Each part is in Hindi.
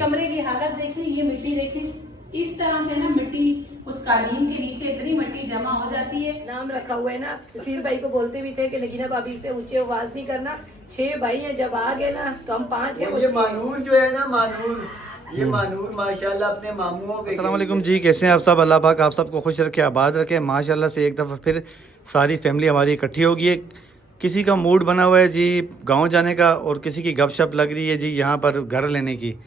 कमरे की हालत देखें, ये मिट्टी देखें, इस तरह से ना मिट्टी उस कालीन के नीचे इतनी मिट्टी जमा हो जाती है। नाम रखा हुआ है ना, नसीर भाई को बोलते भी थे कि नगीना भाभी से ऊंची आवाज नहीं करना, 6 भाई हैं, जब आ गए ना तो हम 5 हैं। ये मानूर जो है ना, मानूर, ये मानूर माशाल्लाह अपने मामूओं पे। अस्सलाम वालेकुम जी, कैसे हैं आप सब? अल्लाह पाक आप सबको खुश रखे, आबाद रखे। माशाल्लाह से एक दफ़ा फिर सारी फैमिली हमारी इकट्ठी होगी है। किसी का मूड बना हुआ है जी गांव जाने का, और किसी की गपशप लग रही है जी यहाँ पर घर लेने की।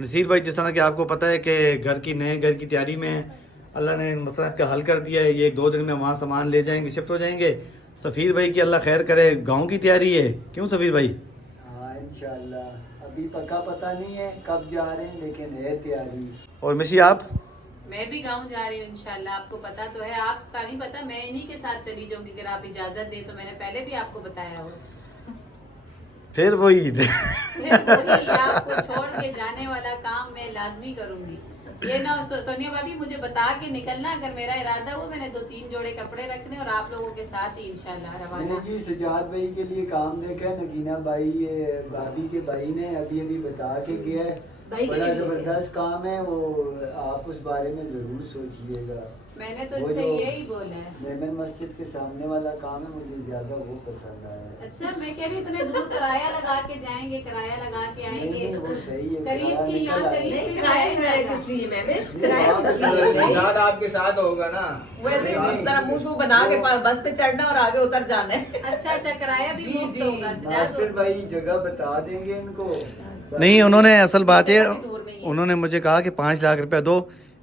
नसीर भाई, जिस तरह कि आपको पता है कि नए घर की तैयारी में है, अल्लाह ने मसला का हल कर दिया है। ये 2 दिन में वहाँ सामान ले जाएंगे, शिफ्ट हो जाएंगे। सफ़ीर भाई की अल्लाह खैर करे, गाँव की तैयारी है। क्यों सफ़ीर भाई? हाँ इंशाल्लाह, अभी पक्का पता नहीं है कब जा रहे हैं, लेकिन है तैयारी। और मिशी आप? मैं भी गांव जा रही हूँ इंशाल्लाह। आपको पता तो है, आपका नहीं पता, मैं इन्हीं के साथ चली जाऊंगी अगर आप इजाजत दे तो। मैंने पहले भी आपको बताया हो। फिर वही आपको छोड़ के जाने वाला काम मैं लाजमी करूंगी। ये ना सोनिया भाभी, मुझे बता के निकलना अगर मेरा इरादा हुआ। मैंने 2-3 जोड़े कपड़े रखने और आप लोगों के साथ ही इंशाल्लाह रवाना। मैंने जी सजाद भाई के लिए काम देखा है, नगीना भाई ये भाभी के भाई ने अभी बता के गया है, बड़ा जबरदस्त काम है वो। आप उस बारे में जरूर सोचिएगा। मैंने तो इनसे यही बोला है। मेमन मस्जिद के सामने वाला काम है, मुझे ज्यादा वो पसंद आया। अच्छा, मैं कह रही हूँ इतने दूर किराया लगा के जाएंगे, किराया लगा के आएंगे। नहीं, वो सही है, करीब की यहाँ करीब किराया आपके साथ होगा ना, वैसे तरह मुंह शू बना के बस पे चढ़ना और आगे उतर जाना है। अच्छा, किराया भी मुफ्त होगा। मास्टर भाई जगह बता देंगे इनको। नहीं, उन्होंने असल बात है, उन्होंने मुझे कहा कि 5 लाख रुपया दो,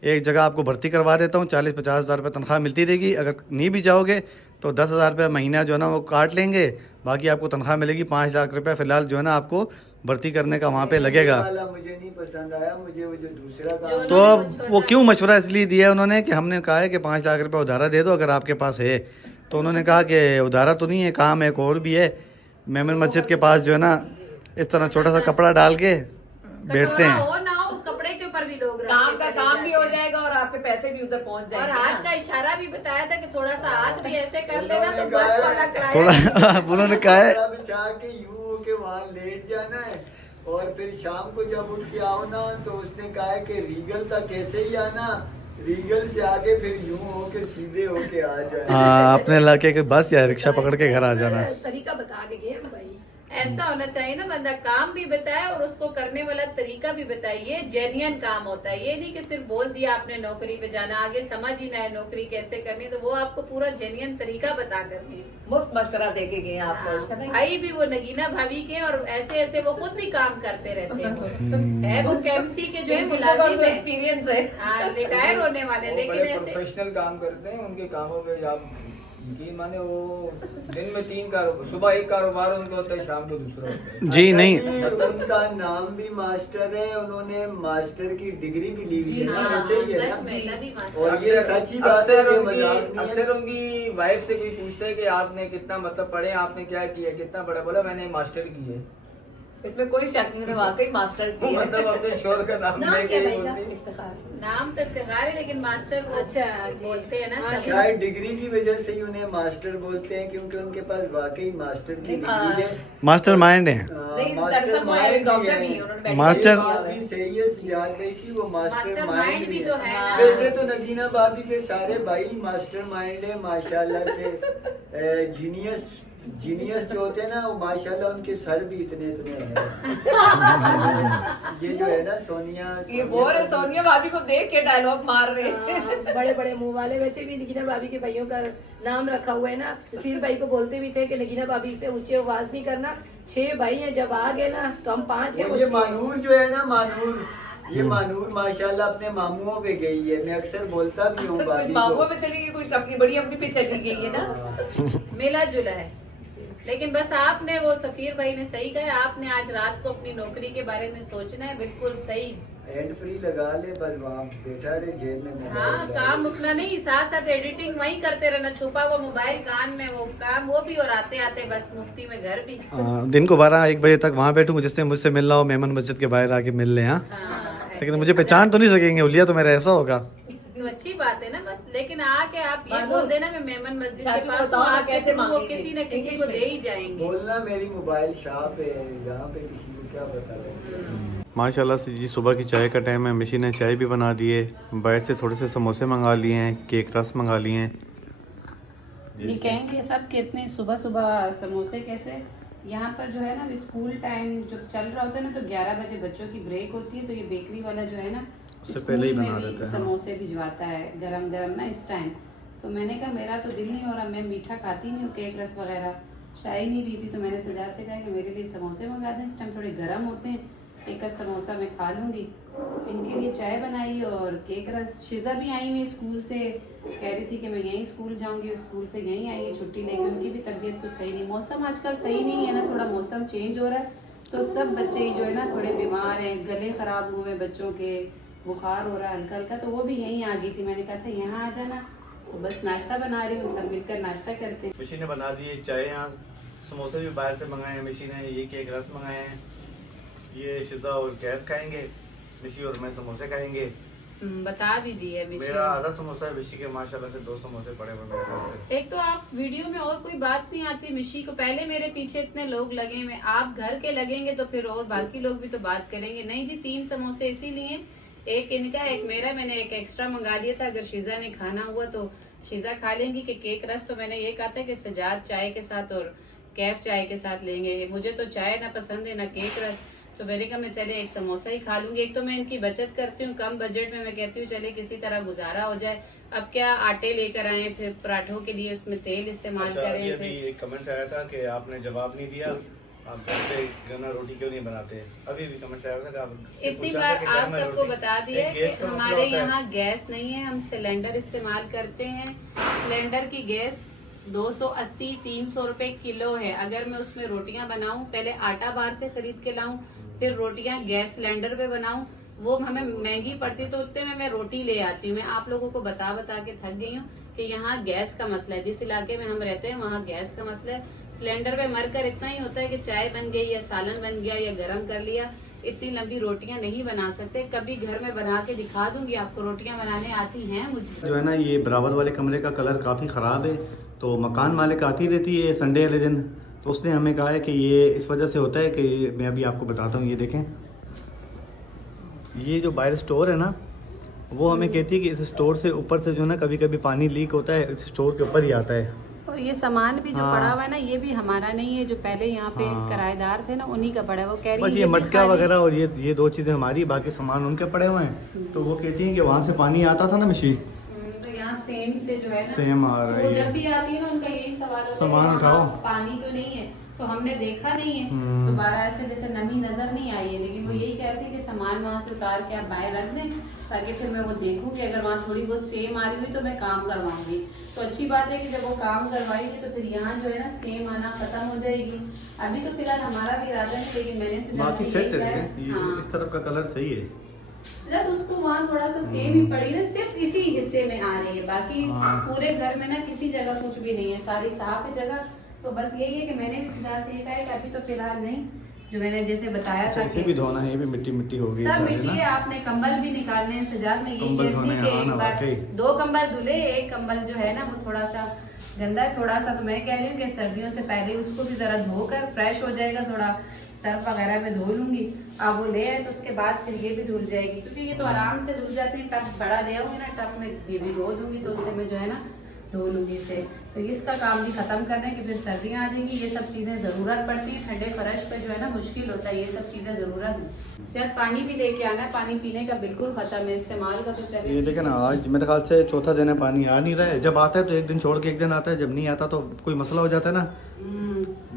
एक जगह आपको भर्ती करवा देता हूँ, 40-50 हज़ार रुपये तनख्वाह मिलती रहेगी। अगर नहीं भी जाओगे तो 10,000 रुपये महीना जो है ना वो काट लेंगे, बाकी आपको तनख्वाह मिलेगी 5 लाख रुपये फिलहाल जो है ना आपको भर्ती करने का वहाँ पे लगेगा। मुझे नहीं पसंद आया, मुझे वो जो दूसरा काम। तो अब वो क्यों मशवरा इसलिए दिया उन्होंने कि हमने कहा है कि 5 लाख रुपये उधारा दे दो अगर आपके पास है। तो उन्होंने कहा कि उधारा तो नहीं है, काम एक और भी है। मेमन मस्जिद के पास जो है ना इस तरह छोटा सा कपड़ा डाल के बैठते हैं। हो ना हो, कपड़े के ऊपर भी लोग काम का काम भी हो जाएगा और आपके पैसे भी उधर पहुंच जाएंगे। और हाथ का इशारा भी बताया था कि थोड़ा सा हाथ भी ऐसे कर लेना तो बस वाला किराया। थोड़ा उन्होंने कहा है बिछा के यूं के वहाँ लेट जाना है, और फिर शाम को जब उठ के आओ ना तो उसने कहा है कि रीगल तक ऐसे ही आना, रीगल से आगे फिर यूं होके सीधे होके आ जाए। हाँ, अपने इलाके के बस या रिक्शा पकड़ के घर आ जाना। तरीका बता के गए भाई। ऐसा होना चाहिए ना, बंदा काम भी बताए और उसको करने वाला तरीका भी बताइए। जेन्युइन काम होता है, ये नहीं कि सिर्फ बोल दिया आपने नौकरी पे जाना, आगे समझ ही ना है नौकरी कैसे करनी, तो वो आपको पूरा जेन्युइन तरीका बता करनी। मुफ्त मशवरा दे के गए आपको। भाई भी वो नगीना भाभी के, और ऐसे ऐसे वो खुद भी काम करते रहते हैं। वो केएमसी के जो है मुलाजिम है, एक्सपीरियंस है, रिटायर होने वाले, लेकिन ऐसे प्रोफेशनल काम करते हैं। उनके कामों में आप यकीन माने वो दिन में 3 कारोबार, सुबह 1 कारोबार उनका होता है, शाम को दूसरा होता है। जी नहीं, उनका नाम भी मास्टर है, उन्होंने मास्टर की डिग्री भी ली हुई है ना, ऐसे ही है ना। और ये सच्ची बात है कि मजाक नहीं है। अक्सर उनकी वाइफ से कोई पूछता है कि आपने कितना मतलब पढ़े, आपने क्या किया, कितना पढ़ा, बोला मैंने मास्टर की है। इसमें कोई शक नहीं, वाकई मास्टर की है। मतलब अपने शोर का नाम लेके इफ्तिखार। नाम तो इफ्तिखार है, लेकिन मास्टर को अच्छा बोलते हैं ना। शायद डिग्री की वजह से ही उन्हें मास्टर बोलते हैं, क्योंकि उनके पास वाकई मास्टर की डिग्री है। मास्टर माइंड है। दरअसल वो एक डॉक्टर भी है, उन्होंने मास्टर भी सही है सजाद भाई की, वो मास्टर माइंड भी तो है ना। वैसे तो नगीना भाभी के सारे भाई मास्टर माइंड है माशाल्लाह से। जीनियस जो होते हैं ना, वो माशाल्लाह उनके सर भी इतने हैं। ये जो है ना सोनिया, ये बोल रहे सोनिया भाभी को देख के डायलॉग मार रहे हैं। बड़े बड़े मुंह वाले। वैसे भी नगीना भाभी के भाइयों का नाम रखा हुआ है ना, नसीर भाई को बोलते भी थे कि नगीना भाभी से ऊंची आवाज नहीं करना, 6 भाई हैं, जब आ गए ना तो हम 5 हैं। ये मानूर जो है ना, मानूर, ये मानूर माशाल्लाह अपने मामुओं पे गई है। मैं अक्सर बोलता भी हूँ कुछ मामुओं पे चली गई, कुछ अपनी बड़ी अम्मी पे चली गई है ना। मिला जुला है। लेकिन बस आपने, वो सफीर भाई ने सही कहा, आपने आज रात को अपनी नौकरी के बारे में सोचना है। बिल्कुल सही। हैंड फ्री लगा ले, बस वहाँ बैठा रहे जेब में। हाँ, काम उतना नहीं, साथ साथ एडिटिंग वही करते रहना, छुपा वो मोबाइल कान में, वो काम वो भी, और आते आते बस मुफ्ती में घर भी। दिन को 12-1 बजे तक वहाँ बैठूँ, जिससे मुझसे मिलना हो मेमन मस्जिद के बाहर आके मिल लें। हाँ, लेकिन मुझे पहचान तो नहीं सकेंगे, उलिया तो मेरा ऐसा होगा। तो अच्छी बात है ना बस। लेकिन आके आप ये बोल देना मैं मेमन मस्जिद के चाचू पास बताओ ना कैसे वो मांगेंगे? किसी न किसी को दे ही जाएंगे। बोलना मेरी मोबाइल शॉप है, यहाँ पे किसी को क्या पता है। माशाल्लाह से जी सुबह की चाय का टाइम है, मिशी ने चाय भी बना दी है, बाहर से थोड़े से समोसे मंगा लिए हैं, केक रस मंगा लिए हैं। ये कहेंगे सब कि इतने सुबह सुबह समोसे कैसे। यहाँ पर जो है ना स्कूल टाइम जब चल रहा होता है ना तो 11 बजे बच्चों की ब्रेक होती है, तो ये बेकरी वाला जो है ना उससे पहले ही स्कूल बना में भी देते हैं। समोसे भिजवाता है गरम गरम ना इस टाइम। तो मैंने कहा मेरा तो दिल नहीं हो रहा, मैं मीठा खाती नहीं हूँ, केक रस वगैरह, चाय नहीं पीती, तो मैंने सजाद से कहा कि मेरे लिए समोसे मंगा दें, इस टाइम थोड़े गर्म होते हैं, एक आध समोसा मैं खा लूँगी। तो इनके लिए चाय बनाई और केक रस। शिजा भी आई हुई स्कूल से, कह रही थी कि मैं यहीं स्कूल जाऊंगी, स्कूल से यहीं आई है छुट्टी लेके, उनकी भी तबीयत कुछ सही नहीं, मौसम आजकल सही नहीं है ना, थोड़ा मौसम चेंज हो रहा है, तो सब बच्चे जो है ना थोड़े बीमार हैं, गले खराब हुए हैं बच्चों के, बुखार हो रहा है हल्का हल्का, तो वो भी यहीं आ गई थी। मैंने कहा था यहाँ आ जाना, तो बस नाश्ता बना रही हूँ, सब मिलकर नाश्ता करते हैं। मिशी ने बना दिए चाय, यहाँ समोसे भी बाहर से मंगाए हैं मिशी ने, ये केक रस मंगाए हैं, ये शिजा और कैफ खाएंगे, मिशी और मैं समोसे खाएंगे। बता भी दिए मेरा आधा समोसा है, मिशी के माशाल्लाह से 2 समोसे पड़े हुए मेरे ख्याल से। एक तो आप वीडियो में और कोई बात नहीं आती मिशी को, पहले मेरे पीछे इतने लोग लगे हुए, आप घर के लगेंगे तो फिर और बाकी लोग भी तो बात करेंगे। नहीं जी 3 समोसे इसीलिए, एक इनका एक मेरा, मैंने एक एक्स्ट्रा मंगा लिया था, अगर शीजा ने खाना हुआ तो शीजा खा लेंगी। कि केक रस तो मैंने ये कहा था कि सजाद चाय के साथ और कैफ चाय के साथ लेंगे, मुझे तो चाय ना पसंद है ना केक रस, तो मैंने कहा मैं चले एक समोसा ही खा लूंगी। एक तो मैं इनकी बचत करती हूँ, कम बजट में मैं कहती हूँ चले किसी तरह गुजारा हो जाए। अब क्या आटे लेकर आए, फिर पराठों के लिए उसमें तेल इस्तेमाल अच्छा, करें। अभी एक कमेंट आया था कि आपने जवाब नहीं दिया, आप घर पे गन्ना रोटी क्यों नहीं बनाते। अभी भी कमेंट आया था कि आप इतनी बार आप सबको बता दिया कि हमारे यहाँ गैस नहीं है, हम सिलेंडर इस्तेमाल करते हैं। सिलेंडर की गैस 280-300 रुपए किलो है। अगर मैं उसमें रोटियां बनाऊं, पहले आटा बाहर से खरीद के लाऊं, फिर रोटियां गैस सिलेंडर पे बनाऊं, वो हमें महंगी पड़ती, तो उतने में मैं रोटी ले आती हूँ। मैं आप लोगों को बता के थक गई हूँ कि यहाँ गैस का मसला है, जिस इलाके में हम रहते हैं वहाँ गैस का मसला है। सिलेंडर पे मरकर इतना ही होता है कि चाय बन गई या सालन बन गया या गरम कर लिया, इतनी लंबी रोटियां नहीं बना सकते। कभी घर में बना के दिखा दूंगी आपको, रोटियां बनाने आती हैं मुझे। जो है ना ये बराबर वाले कमरे का कलर काफ़ी ख़राब है, तो मकान मालिक आती रहती है संडे वाले दिन, तो उसने हमें कहा है कि ये इस वजह से होता है कि मैं अभी आपको बताता हूँ। ये देखें, ये जो बाहर स्टोर है ना, वो हमें कहती है कि इस स्टोर से ऊपर से जो है ना कभी कभी पानी लीक होता है, इस स्टोर के ऊपर ही आता है। और ये सामान भी जो हाँ। पड़ा हुआ है ना, ये भी हमारा नहीं है, जो पहले यहाँ पे हाँ। किराएदार थे ना उन्हीं का पड़ा है। वो कह रही बस है ये भी मटका खाली- वगैरह और ये 2 चीज़ें हमारी, बाकी सामान उनके पड़े हुए हैं। तो वो कहती हैं कि वहाँ से पानी आता था ना मिशी, तो यहाँ सेम से जो है ना, सेम आ रहा वो है जब ये। भी आती है ना उनका यही सवाल होता है, सामान वहाँ उठाओ। पानी क्यों नहीं है, तो हमने देखा नहीं है, हम्म। तो 12 ऐसे जैसे नमी नजर नहीं आई है, लेकिन वो यही कहते हैं कि सामान वहाँ से उतार के आप बाहर रख दें, ताकि फिर मैं वो देखूँ कि अगर वहाँ थोड़ी बहुत सेम आ रही हुई तो मैं काम करवाऊंगी। तो अच्छी बात है कि जब वो काम करवाएगी तो फिर यहाँ जो है ना सेम आना खत्म हो जाएगी। अभी तो फिलहाल हमारा भी इरादा है, लेकिन मैंने से बाकी जैसे सेट यही है, कहा- ये हाँ। इस तरफ का कलर सही है। सिर्फ उसको वहाँ थोड़ा सा सेम ही पड़ी है, सिर्फ इसी हिस्से में आ रही है, बाकी हाँ। पूरे घर में ना किसी जगह कुछ भी नहीं है, सारी साफ है जगह। तो बस यही है कि मैंने भी सुधार से ये कहा है कि अभी तो फिलहाल नहीं, जो मैंने जैसे बताया अच्छा, था इसे कि भी धोना है, ये भी मिट्टी मिट्टी हो गई है सब सारी मिट्टी ना। है, आपने कंबल भी निकालने हैं। सजाद ने यही कंबल कहती धोने, कि हाँ एक ना, बार वाकई। 2 कंबल धुले, एक कंबल जो है ना वो थोड़ा सा गंदा है, थोड़ा सा, तो मैं कह रही हूँ कि सर्दियों से पहले उसको भी जरा धोकर फ्रेश हो जाएगा, थोड़ा सर्फ वगैरह में धो लूंगी। आप वो ले आए तो उसके बाद फिर ये भी धुल जाएगी, क्योंकि ये तो आराम से धुल जाते हैं। टब बड़ा ले आऊंगी ना, टब में ये भी धो दूंगी, तो उससे मैं जो है ना धो लूंगी इसे। तो इसका काम भी खत्म करना है कि फिर सर्दियाँ आ जाएंगी, ये सब चीजें जरूरत पड़ती है, ठंडे फर्श पे जो है ना मुश्किल होता है, ये सब चीजें जरूरत है। शायद पानी भी लेके आना है, पानी पीने का बिल्कुल खत्म है, इस्तेमाल का तो चले। ये देखे ना, आज मेरे ख्याल से चौथा दिन है, पानी आ नहीं रहा है। जब आता है तो एक दिन छोड़ के एक दिन आता है, जब नहीं आता तो कोई मसला हो जाता है ना,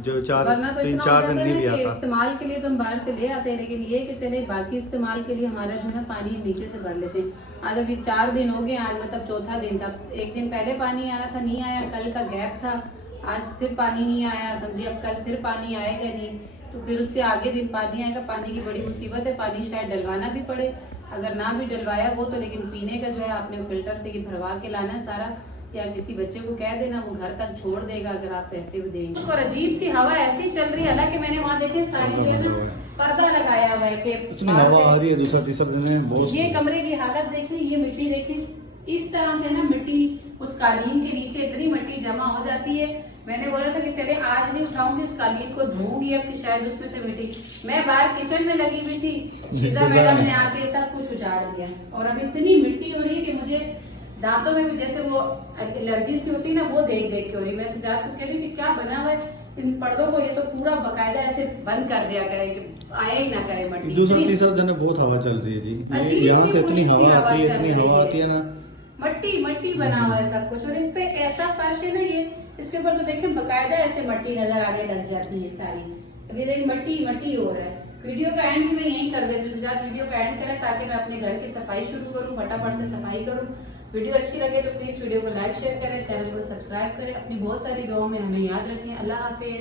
जो वरना तो 3-4 इतना हो दिन जाता नहीं है भी ना कि आता। इस्तेमाल के लिए तो हम बाहर से ले आते हैं, लेकिन ये कि चले बाकी इस्तेमाल के लिए हमारा जो है ना पानी हम नीचे से भर लेते हैं। आज अभी 4 दिन हो गए, आज मतलब चौथा दिन था। एक दिन पहले पानी आया था, नहीं आया, कल का गैप था, आज फिर पानी नहीं आया, समझिए अब कल फिर पानी आएगा नहीं, तो फिर उससे आगे दिन पानी आएगा। पानी की बड़ी मुसीबत है, पानी शायद डलवाना भी पड़े, अगर ना भी डलवाया वो तो, लेकिन पीने का जो है आपने फिल्टर से ही भरवा के लाना है सारा, या किसी बच्चे को कह देना वो घर तक छोड़ देगा अगर आप पैसे भी देंगे। और अजीब सी हवा ऐसी चल रही है, हालांकि मैंने वहाँ देखे सारी जो है ना पर्दा लगाया हुआ है कि इतनी बाहर हवा से- आ रही है, दूसरा तीसरा दिन है बहुत। ये कमरे की हालत देखें, ये मिट्टी देखें, इस तरह से ना मिट्टी उस कालीन के नीचे इतनी मिट्टी जमा हो जाती है। मैंने बोला था कि चले आज नहीं उठाऊंगी, उस कालीन को धोऊंगी अब कि शायद उसमें से मिट्टी। मैं बाहर किचन में लगी हुई थी, शीजा मैडम ने आके सब कुछ उजाड़ दिया और अब इतनी मिट्टी हो रही है कि मुझे दांतों में भी जैसे वो एलर्जी सी होती है ना, वो देख देख के हो रही। मैं सजाद को कह रही हूँ कि क्या बना हुआ है इन पर्दों को, ये तो पूरा बकायदा ऐसे बंद कर दिया करे कि आया ही ना करे मट्टी। दूसरा तीसरा दिन बहुत हवा चल रही है जी, अजीब यहाँ सी से इतनी खुशकी हवा आती है, चल इतनी रही हवा आती है ना। मट्टी मट्टी बना हुआ है सब कुछ, और इस पे ऐसा फर्श है ना, ये इसके ऊपर तो देखें बकायदा ऐसे मट्टी नजर आने लग जाती है सारी। अभी देख मट्टी मट्टी हो रहा है। वीडियो का एंड भी मैं यही कर देती हूँ, जब वीडियो का एंड करें ताकि मैं अपने घर की सफाई शुरू करूँ, फटाफट से सफाई करूँ। वीडियो अच्छी लगे तो प्लीज वीडियो को लाइक शेयर करें, चैनल को सब्सक्राइब करें, अपनी बहुत सारी दुआओं में हमें याद रखें। अल्लाह हाफिज।